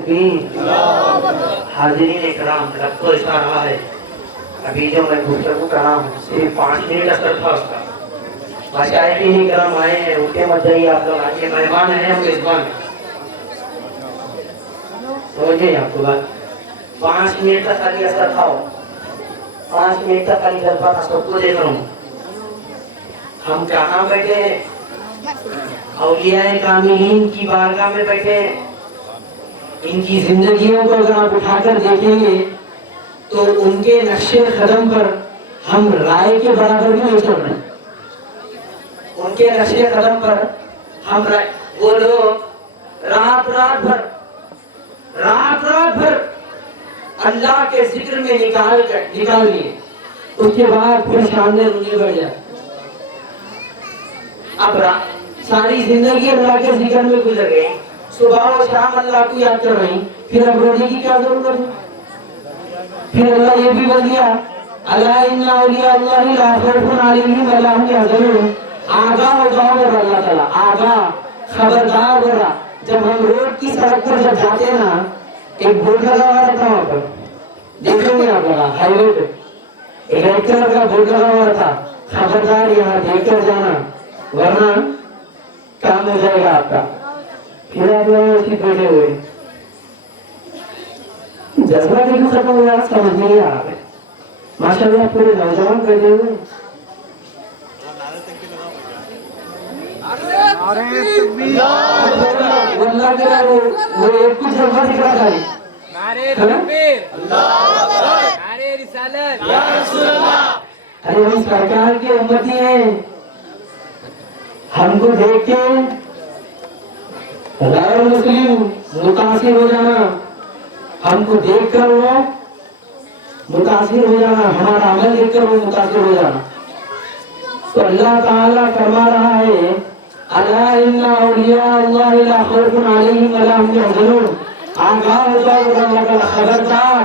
تکبیر۔ حاضرین اکرام، رب تو ایسا رہا ہے ابھی جو میں گفتگو کر رہا ہوں صرف 5 منٹ اثر تھا اس کا۔ مشائخین اکرام آئے ہیں، اٹھے مت جائیے آپ لوگ، آئیے مہمان ہیں، ہم میزبان ہیں، سمجھے آپ کو بات۔ 5 منٹ تک خالی اثر تھا، 5 منٹ تک خالی جلپا تھا، سب کو دیکھ رہا ہوں۔ ہم کہاں بیٹھے ہیں؟ اولیاء کاملین کی بارگاہ میں بیٹھے ہیں۔ ان کی زندگیوں کو اگر آپ اٹھا کر دیکھیں گے تو ان کے نقش قدم پر ہم رائے کے برابر بھی نہیں چل رہے۔ ان کے نقش قدم پر ہم وہ لوگ رات بھر اللہ کے ذکر میں نکال لیے، اس کے بعد پھر سامنے رونے بڑھ جائے۔ اب ساری زندگی اللہ کے ذکر میں گزر گئی، صبح و شام اللہ کو یاد کر رہی، پھر اب رونے کی کیا ضرورت ہے؟ پھر اللہ یہ بھی بول دیا الا ان اولیاء اللہ لا خوف علیہم ولا هم یحزنون۔ آگاہ ہو جاؤ میرا اللہ تعالیٰ، آگاہ، خبردار ہو رہا۔ جب ہم روڈ کی سڑک پر جب جاتے ہیں نا، ایک بورڈ لگا ہوا رہتا وہاں پر، دیکھیں گے آپ لوگ ہائی وے پہ ایک ریڈ کلر کا بورڈ لگا ہوا تھا، خبردار یہاں دیکھ کر جانا ورنہ کام ہو جائے گا آپ کا۔ پھر آپ لوگ اسی بیٹھے ہوئے، جذبہ کیوں ختم ہو گیا سمجھ نہیں آ رہا ہے۔ ماشاء اللہ پورے نوجوان بیٹھے ہوئے، واللہ کے بعد وہ ایک کچھ جذبہ دکھ رہا تھا۔ نعرہ تکبیر، اللہ اکبر، نعرہ رسالت، یا رسول اللہ۔ ارے ہم سرکار کے امتی ہیں، ہم کو دیکھ کے غیر مسلم متاثر ہو جانا، ہم کو دیکھ کر وہ متاثر ہو جانا، ہمارا عمل دیکھ کر وہ متاثر ہو جانا۔ تو اللہ تعالیٰ فرما رہا ہے الا ان اولیاء اللہ لا خوف علیہم ولا هم یحزنون۔ آگاہ ہو جاؤ اللہ کا، خبردار،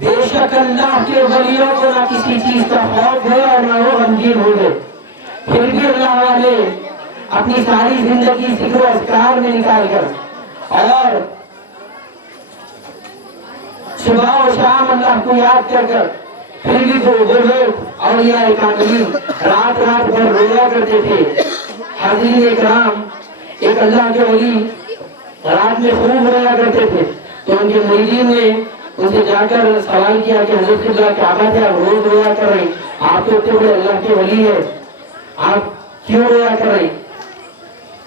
بے شک اللہ کے ولیوں کو نہ کسی چیز کا خوف ہے اور نہ وہ غمگین ہو گئے۔ پھر بھی اللہ والے اپنی ساری زندگی ذکر و اذکار میں نکال کر اور صبح و شام اللہ کو یاد کر کر پھر بھی وہ لوگ اولیاء کاملین رات بھر رویا کرتے تھے۔ حاضرین اکرام، ایک اللہ کے ولی رات میں خوب رویا کرتے تھے، تو ان کے مریدین نے ان سے جا کر سوال کیا کہ حضرت اللہ کعبہ سے آپ روز رویا کر رہے، آپ تو اتنے بڑے اللہ کے ولی ہے، آپ کیوں رویا کر رہے؟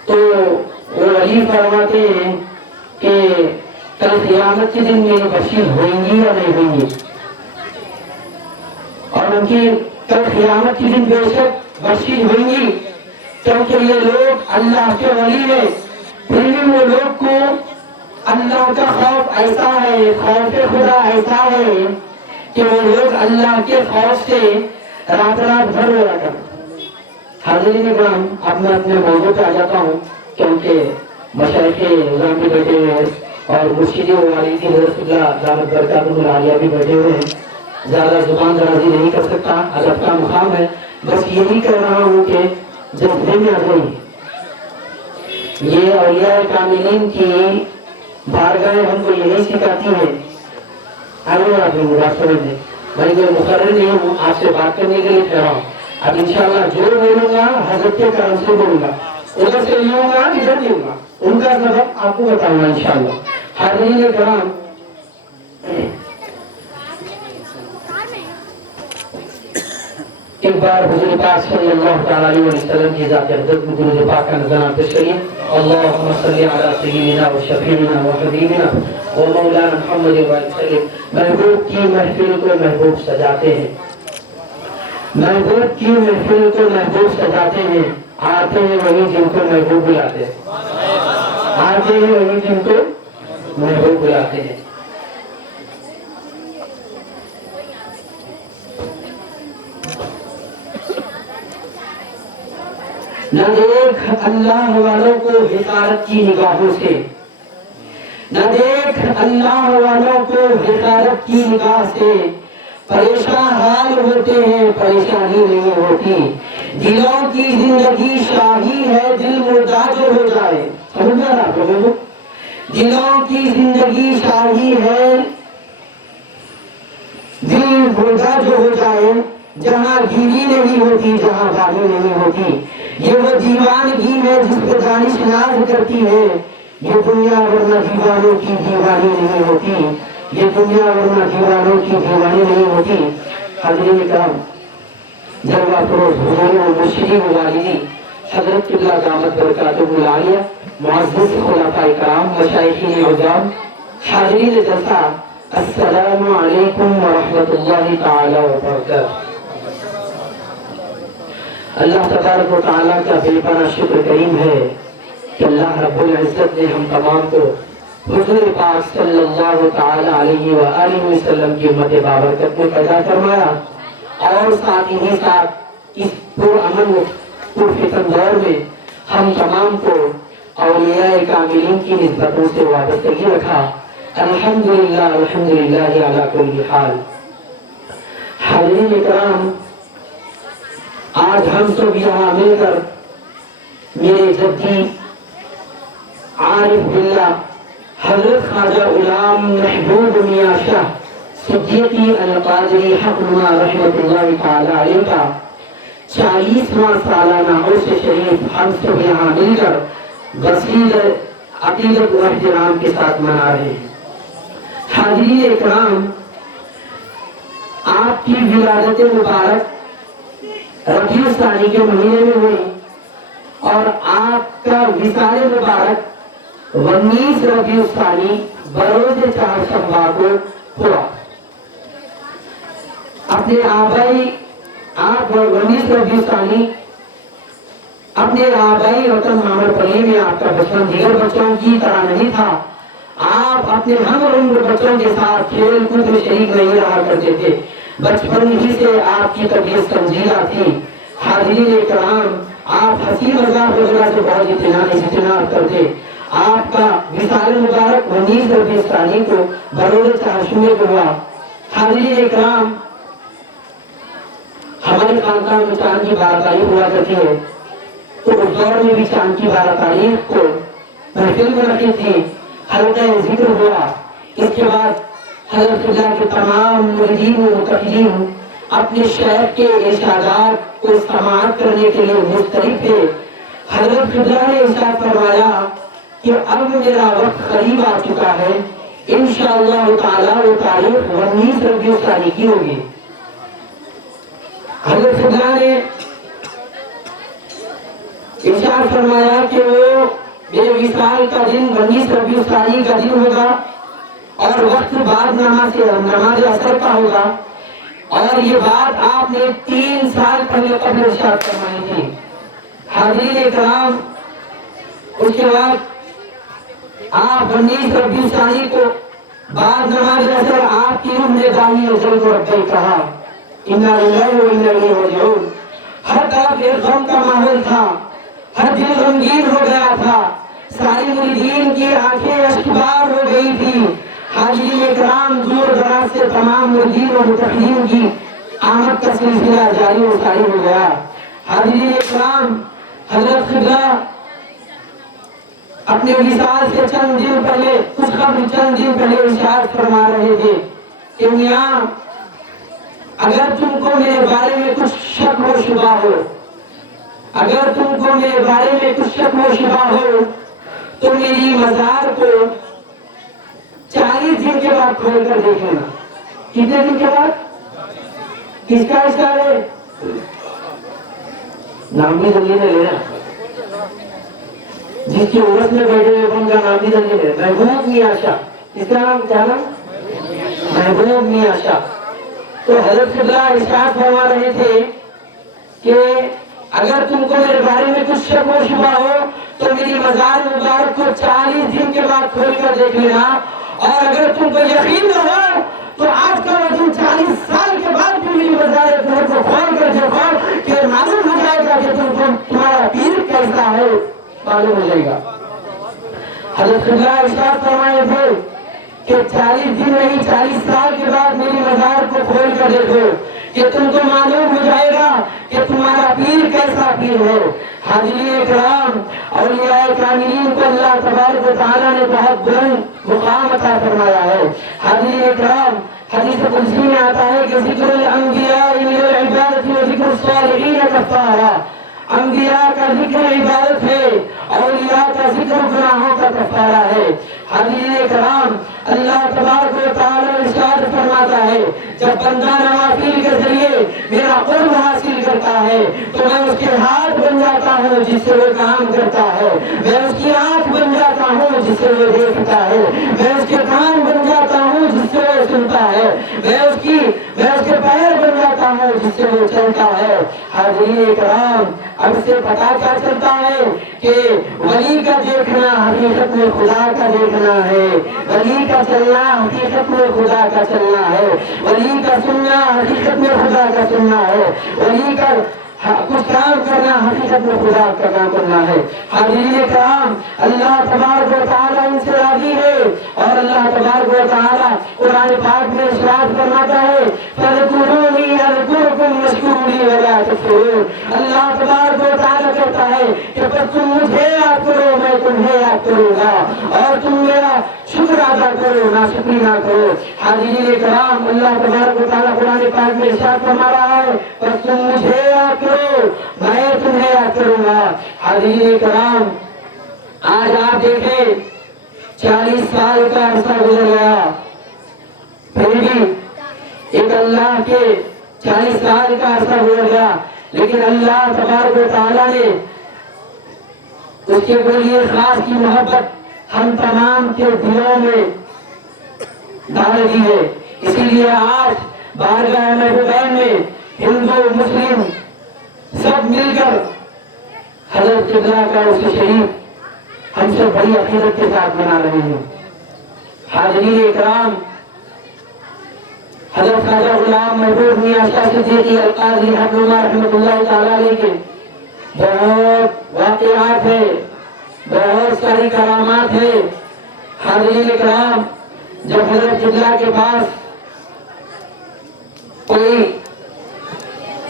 تو وہ ولی فرماتے ہیں کہ کل قیامت کے دن میری بخشش ہوئیں گی یا نہیں ہوئیں گی، اور ان کی کل قیامت کے دن بے شک بخشش ہوئیں گی، کیونکہ یہ لوگ اللہ کے ولی ہیں۔ پھر بھی وہ لوگ کو اللہ کا خوف ایسا ہے، خوف خدا ایسا ہے کہ وہ لوگ اللہ کے خوف سے رات بھر رویا کرتے۔ حاضرین اکرام، اب میں اپنے موضوع پہ آ جاتا ہوں، کیونکہ مشائخ نظام بھی بیٹھے ہوئے ہیں اور مرشد و والد رسول اللہ دامت برکاتہ العالیہ بھی بیٹھے ہوئے ہیں۔ زیادہ زبان درازی نہیں کر سکتا، ادب کا مقام ہے، بس یہی کہہ رہا ہوں کہ جذبے میں آ گئی یہ اولیاء کاملین کی بارگاہیں ہم کو یہی سکھاتی ہیں۔ آئیے آپ لوگ بات سمجھیں، میں کوئی مقرر نہیں ہوں، آپ سے بات کرنے کے لیے ٹھہرا ہوں۔ اب انشاءاللہ جو بولوں گا حضرت کے کرم سے بولوں گا، ادھر سے لوں گا ادھر لوں گا، ان کا سبب آپ کو بتاؤں گا انشاءاللہ۔ حاضرین کرام، ایک بار حضور پاک صلی اللہ تعالی علیہ وسلم کی ذات اقدس میں درود پاک کا نذرانہ پیش کریے۔ اللہم صلی علی سیدنا و شفیعنا و حبیبنا و مولانا محمد وسلم۔ محبوب کی محفل کو محبوب سجاتے ہیں، محبوب کی محفل کو محبوب سجاتے ہیں، آتے ہیں وہی جن کو محبوب بلاتے ہیں، آتے ہیں وہی جن کو محبوب بلاتے ہیں۔ نہ دیکھ اللہ والوں کو حقارت کی نگاہوں سے، نہ دیکھ اللہ والوں کو حقارت کی نگاہ سے، پریشان حال ہوتے ہیں پریشانی نہیں ہوتی، دلوں کی زندگی شاہی ہے دل مردہ جو ہو جائے۔ سمجھ رہا آپ لوگوں کو؟ دلوں کی زندگی شاہی ہے، دل مردہ جو ہو جائے، جہاں گیری نہیں ہوتی، جہاں بانی نہیں ہوتی، یہ وہ دیوانگی ہے جس پہ دانش ناز کرتی ہے، یہ دنیا ورنہ دیوانوں کی دیوانی نہیں ہوتی، یہ دنیا ورنہ دیوانوں کی دیوانی نہیں ہوتی۔ حاضرین کرام، جلوہ فروز حضور و مرشدی و والدی حضرت قبلہ دامت برکاتہ العالیہ، معزز خلفاء کرام، مشائخین عظام، حاضرین جلسہ، السلام علیکم ورحمۃ اللہ تعالی وبرکاتہ۔ اللہ تبارک و تعالیٰ کا بے پناہ شکر کریم ہے کہ اللہ رب العزت نے ہم تمام کو حضور پاک صلی اللہ تعالی علیہ وآلہ وسلم کی امت بابرکت میں پیدا فرمایا، اور ساتھ ہی ساتھ اس پرامن پرفتن دور میں ہم تمام کو اولیاء کاملین کی نسبتوں سے وابستگی رکھا۔ الحمدللہ الحمدللہ علی کل حال۔ حاضرین اکرام، آج ہم سب یہاں مل کر میرے جدی عارف باللہ حضرت خواجہ غلام محبوب میاں شاہ صدیقی القادری حق نما رحمۃ اللہ تعالی علیہ کا 40واں سالانہ عرس شریف ہم سب یہاں مل کر وسیع عقیدت و احترام کے ساتھ منا رہے ہیں۔ حاضرین اکرام، آپ کی ولادت مبارک ربیع الثانی کے مہینے میں ہوئی، اور آپ کا وصال مبارک 19 ربیع الثانی بروز چہارشنبہ کو ہوا۔ اپنے آبائی آپ 19 ربیع الثانی اپنے آبائی وطن مامر پلی میں آپ کا بچپن دیگر بچوں کی طرح نہیں تھا۔ آپ اپنے ہم عمر بچوں کے ساتھ کھیل کود میں شریک نہیں رہا کرتے تھے، بچپن ہی سے آپ کی طبیعت سنجیدہ تھی۔ حاضرین کرام، آپ ہنسی مذاق وغیرہ سے بہت اجتناب کرتے۔ آپ کا وصال مبارک 19 ربیع الثانی کو بروز چہارشنبے کو ہوا۔ حاضرین کرام، ہمارے خاندان میں چاند کی 12 تاریخ ہوا کرتی ہے، تو اس دور میں بھی چاند کی 12 تاریخ کو محفل میں رکھی تھی، حلقہ ذکر ہوا۔ اس کے بعد حضرت اللہ کے تمام مریدین و متقین اپنے شیخ کے ارشادات کو سماعت کرنے کے لیے مستعد تھے۔ حضرت اللہ نے ارشاد فرمایا کہ اب میرا وقت قریب آ چکا ہے، انشاءاللہ تعالی وہ تاریخ 19 ربیع الثانی کی ہوگی۔ حضرت اللہ نے ارشاد فرمایا کہ وہ میرے وصال کا دن 19 ربیع الثانی کا دن ہوگا، اور وقت بعد نماز عصر کا ہوگا، اور یہ بات آپ نے 3 سال پہلے قبل ارشاد فرمائی تھی۔ حاضرین کرام، اس کے بعد آپ 19 ربیع الثانی کو بعد نماز عصر آپ کی روح نے دائی ازل کو ربی کہا، انا للہ و انا الیہ راجعون۔ ہر طرف ایک غم کا ماحول تھا، ہر دل غمگین ہو گیا تھا، ساری مریدین کی آنکھیں اشکبار ہو گئی تھی۔ حاضرین اکرام، دور دراز سے تمام مریدین و متقین کی آمد کا سلسلہ جاری و ساری ہو گیا۔ حاضرین اکرام، حضرت قبلہ اپنے وصال سے چند دن پہلے ارشاد فرما رہے تھے کہ میاں، اگر تم کو میرے بارے میں کچھ شک و شبہ ہو، اگر تم کو میرے بارے میں کچھ شک و شبہ ہو تو میری مزار کو 40 دن کے بعد کھول کر دیکھ لینا۔ کتنے دن کے بعد؟ کس کا اشارہ ہے؟ نام بھی جلدی نہ لینا، جس کی عورت میں بیٹھے ہوئے ان کا نام بھی جلدی لے۔ محبوب میاں شاہ، اس کا نام کیا نام؟ محبوب میاں شاہ۔ تو حضرت قبلہ ارشاد فرما رہے تھے کہ اگر تم کو میرے بارے میں کچھ شک و شبہ ہو تو میری مزار مبارک کو 40 دن کے بعد کھول کر دیکھ لینا، اور اگر تم کو یقین نہ ہو تو آج کا وہ دن 40 سال کے بعد بھی میری مزار مبارک کو کھول کر دیکھو کہ معلوم ہو جائے گا کہ تمہارا پیر کیسا ہے، معلوم ہو جائے گا۔ حضرت قبلہ ارشاد فرمائے تھے کہ 40 دن نہیں، 40 سال کے بعد میری مزار کو کھول کر دیکھو، کہ تم کو معلوم ہو جائے گا کہ تمہارا پیر کیسا پیر ہے۔ حاضرین کرام، اولیاء کاملین کو اللہ تبارک و تعالیٰ نے بہت بلند مقام عطا فرمایا ہے۔ حاضرین کرام، حدیث قدسی میں آتا ہے کہ ذکر الانبیاء من العبادت و ذکر الصالحین کفارہ، انبیاء کا ذکر عبادت ہے، اولیاء کا ذکر گناہوں کا کفارہ ہے۔ حاضرین کرام، اللہ تبارک و تعالیٰ ارشاد فرماتا ہے جب بندہ نوافل کے ذریعے میرا قرب حاصل کرتا ہے تو میں اس کے ہاتھ بن جاتا ہوں جس سے وہ کام کرتا ہے، میں اس کی آنکھ بن جاتا ہوں جس سے وہ دیکھتا ہے، میں اس کے کان بن جاتا ہوں جس سے وہ سنتا ہے، میں اس کے پیر بن جاتا ہوں جس سے وہ چلتا ہے۔ حاضرین کرام، اب سے پتہ کیا چلتا ہے کہ ولی کا دیکھنا حقیقت میں خدا کا دیکھنا ہے، ولی کا چلنا حقیقت میں خدا کا چلنا ہے، ولی کا سننا حقیقت میں خدا کا سننا ہے، ولی کا کچھ کام کرنا حقیقت میں خدا کا کام کرنا ہے۔ حاضرین کرام، اللہ تبارک و تعالیٰ ان سے راضی ہے اور اللہ تبارک و تعالیٰ قرآن پاک میں ارشاد فرماتا ہے فَاذْكُرُونِي أَذْكُرْكُمْ وَاشْكُرُوا لِي وَلَا تَكْفُرُونَ۔ اللہ تبارک و تعالیٰ کہتا ہے کہ بس تم مجھے یاد کرو، میں تمہیں یاد کروں گا، اور تم میرا شکر ادا کرو، ناشکری نہ کرو۔ حاضرین کرام، اللہ تبارک و تعالیٰ قرآن پاک میں ارشاد فرما رہا ہے بس تم مجھے یاد کرو، میں تمہیں یاد کروں گا۔ حاضرین کرام، آج آپ دیکھیں 40 سال کا عرصہ گزر گیا، پھر بھی ایک اللہ کے 40 سال کا عرصہ گزر گیا، لیکن اللہ تبارک و تعالیٰ نے اس کے لیے خاص کی محبت ہم تمام کے دلوں میں ڈال دی ہے۔ اسی لیے آج بارگاہ محبوبین میں ہندو مسلم سب مل کر حضرت قبلہ کا عرس شریف ہم سے بڑی عقیدت کے ساتھ منا رہے ہیں۔ حاضرین کرام، حضرت خواجہ غلام محبوب میاں شاہ صدیقی القاضی حکمہ رحمۃ اللہ تعالیٰ علیہ کے بہت واقعات ہیں، بہت ساری کرامات ہیں۔ حاضرین کرام، جب حضرت قبلہ کے پاس کوئی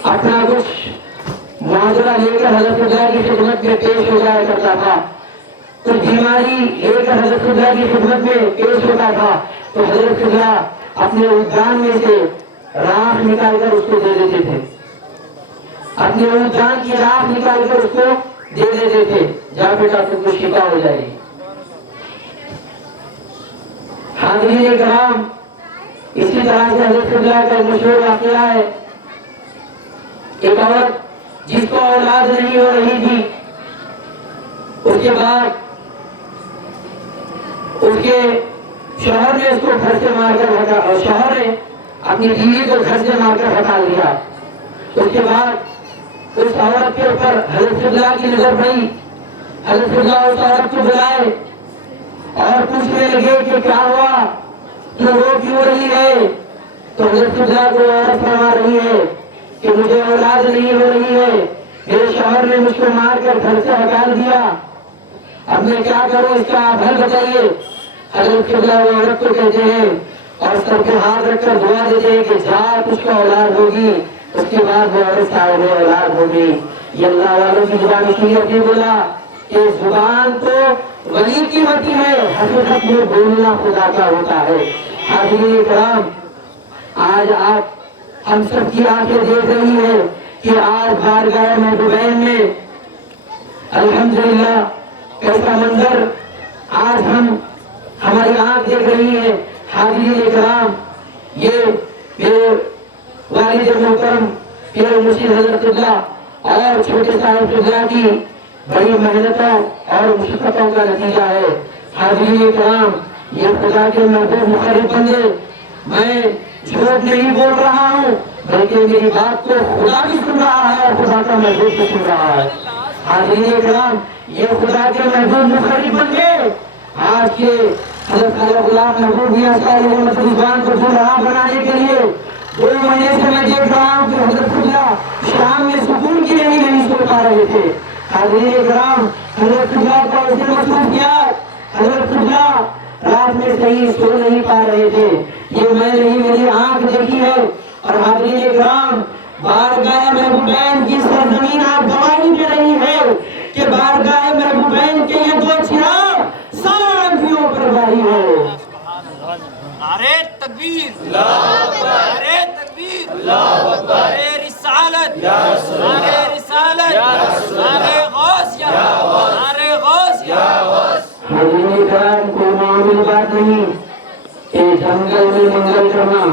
اپنا کچھ معذرہ لے کر حضرت قبلہ کی خدمت میں پیش ہو جایا کرتا تھا، کچھ بیماری لے کر حضرت قبلہ کی خدمت میں پیش ہوتا تھا تو حضرت قبلہ اپنے اذان میں سے راکھ نکال کر اس کو دے دیتے تھے، اپنے اذان کی راکھ نکال کر اس کو دے دیتے تھے، جا بیٹا تم کو شفا ہو جائے گی۔ حاضرین کرام، اسی طرح سے حضرت قبلہ کا مشہور واقعہ ہے، ایک عورت جس کو اولاد نہیں ہو رہی تھی، اس کے بعد اس کے شوہر نے اس کو گھر سے مار کر ہٹا، اور شوہر نے اپنی بیوی کو گھر سے مار کر ہٹا لیا۔ اس کے بعد اس عورت کے اوپر حضرت قبلہ کی نظر پڑی، حضرت قبلہ اس عورت کو بلائے اور پوچھنے لگے کہ کیا ہوا، تو رو کیوں رہی ہے؟ تو حضرت قبلہ کو عورت فرما رہی ہے کہ مجھے اولاد نہیں ہو رہی ہے، میرے شوہر نے مجھ کو مار کر گھر سے ہٹا دیا، اب میں کیا کروں، اس کا آپ حل بتائیے۔ حضرت قبلہ وہ عورت کو کہتے ہیں اور سب کے ہاتھ رکھ کر دعا دیتے ہیں کہ جا تجھ کو اولاد ہوگی۔ اس کے بعد وہ عورت صاحب اولاد ہوگی۔ یہ اللہ والوں کی زبان اس لیے بھی بولا کہ زبان تو ولی کی ہوتی ہے، حقیقت میں بولنا خدا کا ہوتا ہے۔ حاضرین کرام، آج آپ ہم سب کی آنکھیں دیکھ رہی ہیں کہ آج بارگاہ محبوبین میں الحمدللہ کیسا منظر آج ہماری آنکھ دیکھ رہی ہے۔ حاضرین کرام، یہ میرے والد محترم پیر مرشد حضرت قبلہ اور چھوٹے صاحب قبلہ کی بڑی محنتوں اور مشقتوں کا نتیجہ ہے۔ حاضرین کرام، یہ خدا کے محبوب مقرب بندے، میں جھوٹ نہیں بول رہا ہوں بلکہ میری بات کو خدا بھی سن رہا ہے اور خدا کا محبوب بھی سن رہا ہے۔ حاضرین کرام، یہ خدا کے محبوب مقرب بندے آج کے حضرت خواجہ غلام محبوب میاں شاہ رضوان کو دلہا بنانے کے لیے 2 مہینے سے میں دیکھ رہا ہوں کہ حضرت قبلہ شام میں سکون کی نہیں سو پا رہے تھے۔ حاضرین کرام، حضرت قبلہ کا اسے مصروفیات، حضرت قبلہ رات میں صحیح سو نہیں پا رہے تھے۔ یہ میں نہیں، میری آنکھ دیکھی ہے اور حاضرین کرام بارگاہ محبوبین کی سرزمین آپ گواہی دے رہی ہے کہ بارگاہ محبوبین کے یہ دو چراغ سالوں پر واہی ہو۔ نعرہ تکبیر، نعرہ تکبیر، نعرہ رسالت، نعرہ رسالت، نعرہ غوث یا نعرہ غوث یا حاضرین کرام کوئی معمولی بات نہیں کہ جنگل میں منگل کرنا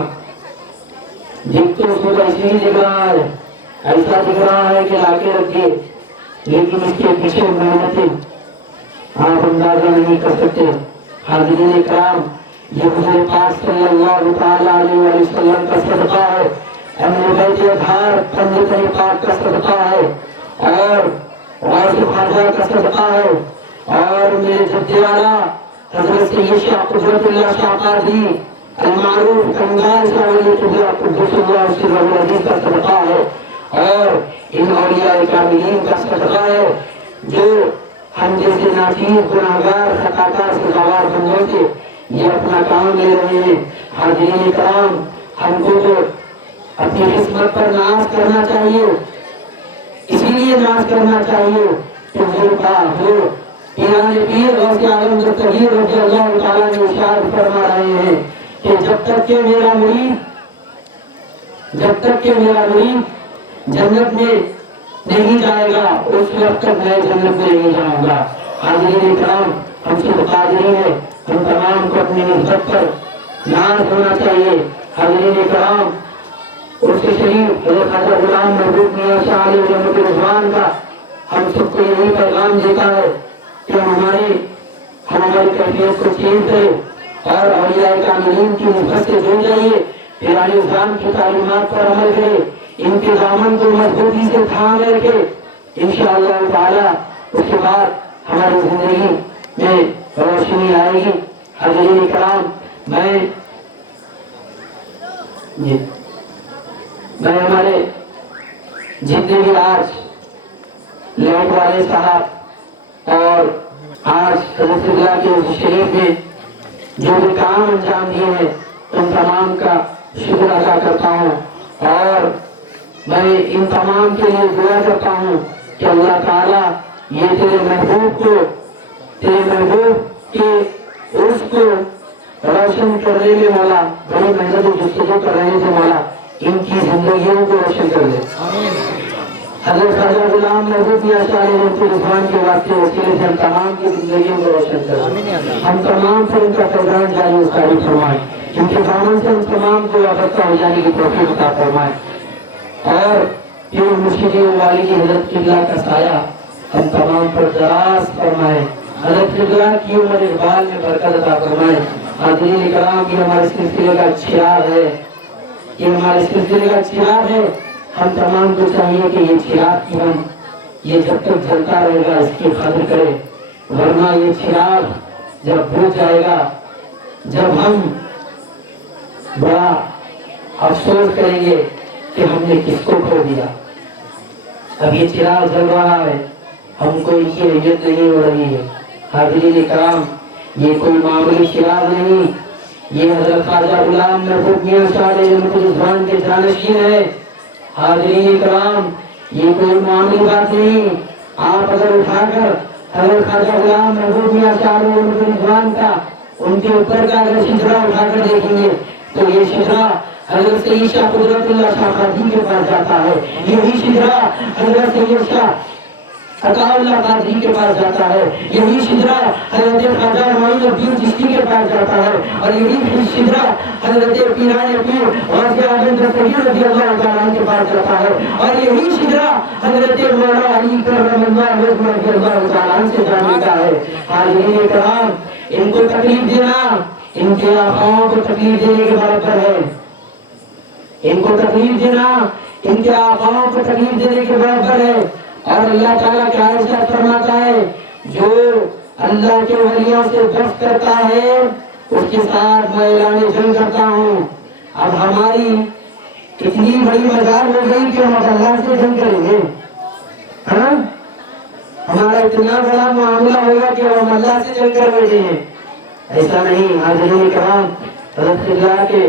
دیکھ تو صبح اس لیے دکھ رہا ہے، ایسا دکھ رہا ہے کہ لا کے رکھے، لیکن اس کے پیچھے محنتیں آپ اندازہ نہیں کر سکتے۔ حاضرین کرام یہ حضور پاک صلی اللہ تعالیٰ علیہ وسلم کا صدقہ ہے، اہل بیت اطہار پنجتن پاک کا صدقہ ہے، اور غوث خواجہ کا صدقہ ہے، اور میرے جد والا حضرت سید شاہ قدرت اللہ شاہ قادری المعروف کنگال شاہ ولی قدرہ قدس اللہ سرہ العزیز کا صدقہ ہے، اور ان اولیاء کاملین کا صدقہ ہے جو ہم جیسے ناچیز گناہگار خطاکار سزاوار بندوں سے یہ اپنا کام لے رہے ہیں۔ حاضرین کرام ہم کو تو اپنی قسمت پر ناز کرنا چاہیے، اسی لیے ناز کرنا چاہیے کہ ہو پیران پیر غوث اعظم دستگیر رضی اللہ تعالیٰ نے ارشاد فرما رہے ہیں کہ جب تک کہ میرا مرید جنت میں نہیں جائے گا اس وقت تک میں جنت میں نہیں جاؤں گا۔ حاضرین کرام ہم سے قادری ہے، ہم تمام کو اپنی نسبت پر ناز ہونا چاہیے۔ حاضرین کرام عرس شریف حضرت خواجہ غلام محبوب میاں شاہ علیہ رحمت رضوان کا ہم سب کو یہی پیغام دیتا ہے کہ ہماری کیفیت کو چینج کرے اور اولیاء کاملین کی نسبت سے جڑ جائیے، پیران اسلام کی تعلیمات پر عمل کرے، ان کے دامن کو مضبوطی سے تھام رکھے، انشاءاللہ تعالی اس کے بعد ہماری زندگی میں روشنی آئے گی۔ حاضرین کرام میں ہمارے جتنے بھی آج لیٹ والے صاحب اور آج حضرت اللہ کے شریف میں جو بھی کام انجام دیے ہیں ان تمام کا شکر ادا کرتا ہوں، اور میں ان تمام کے لیے دعا کرتا ہوں کہ اللہ تعالیٰ یہ تیرے محبوب کے عرس کو روشن کرنے میں مولا بڑی محنت و جستجو کر رہے تھے، مولا ان کی زندگیوں کو روشن کر دے۔ حضرت خواجہ غلام محبوب میاں شاہ علیہ رضوان کے واسطے وسیلے سے ہم تمام کی زندگیوں کو روشن کر دے، ہم تمام پر ان کا فیضان جاری وساری فرمائے، ان کے دامن سے ہم تمام کو وابستہ ہو جانے کی توفیق عطا فرمائے، اور پیر مرشد والی کی حضرت قبلہ کا سایہ ہم تمام پر دراز فرمائے، حضرت قبلہ کی عمر اقبال میں برکت عطا فرمائے۔ حاضرین کرام یہ ہمارے سلسلے کا چراغ ہے، یہ ہمارے سلسلے کا چراغ ہے، ہم تمام کو چاہیے کہ یہ چراغ کی ہم یہ جب تک جلتا رہے گا اس کی قدر کرے، ورنہ یہ چراغ جب بجھ جائے گا، جب ہم بڑا افسوس کریں گے کہ ہم نے کس کو کھو دیا۔ اب یہ چراغ جل رہا ہے، ہم کو ان کی اہمیت نہیں ہو رہی ہے۔ حاضرین کرام یہ کوئی معمولی چراغ نہیں، یہ حضرت خواجہ غلام محبوب میاں شاہ علیہ رحمت رضوان کے جانشین ہے۔ حاضرین کرام یہ کوئی معمولی بات نہیں، آپ اگر اٹھا کر حضرت خواجہ غلام محبوب میاں شاہ علیہ رحمت رضوان کا ان کے اوپر کا اگر شجرہ اٹھا کر دیکھیں گے تو یہ شجرہ حضرت سید شاہ قدرت اللہ شاہ قادری کے پاس جاتا ہے، یہی شجرہ حضرت سید شاہ عطا اللہ قادری کے پاس جاتا ہے، یہی شجرہ حضرت خواجہ معین الدین چشتی کے پاس جاتا ہے، اور یہی شجرہ حضرت پیران پیر غوث اعظم دستگیر رضی اللہ تعالیٰ عنہ کے پاس جاتا ہے، اور یہی شجرہ حضرت مولا علی کرم اللہ وجہہ رضی اللہ تعالیٰ عنہ سے جانتا ہے۔ حاضرین کرام ان کو تکلیف دینا ان کے آقاؤں کو تکلیف دینے کے برابر ہے، ان کو تکلیف دینا ان کے آقاؤں کو تکلیف دینے کے برابر ہے، اور اللہ تعالیٰ کیا ارشاد فرماتا ہے، جو اللہ کے ولیوں سے بغض کرتا ہے اس کے ساتھ میں اعلان جنگ کرتا ہوں۔ اب ہماری اتنی بڑی مجال ہو گئی کہ ہم اللہ سے جنگ کریں گے، ہمارا اتنا بڑا معاملہ ہوگا کہ ہم اللہ سے جنگ کر بیٹھے ہیں، ایسا نہیں۔ حاضرین کرام حضرت اللہ کے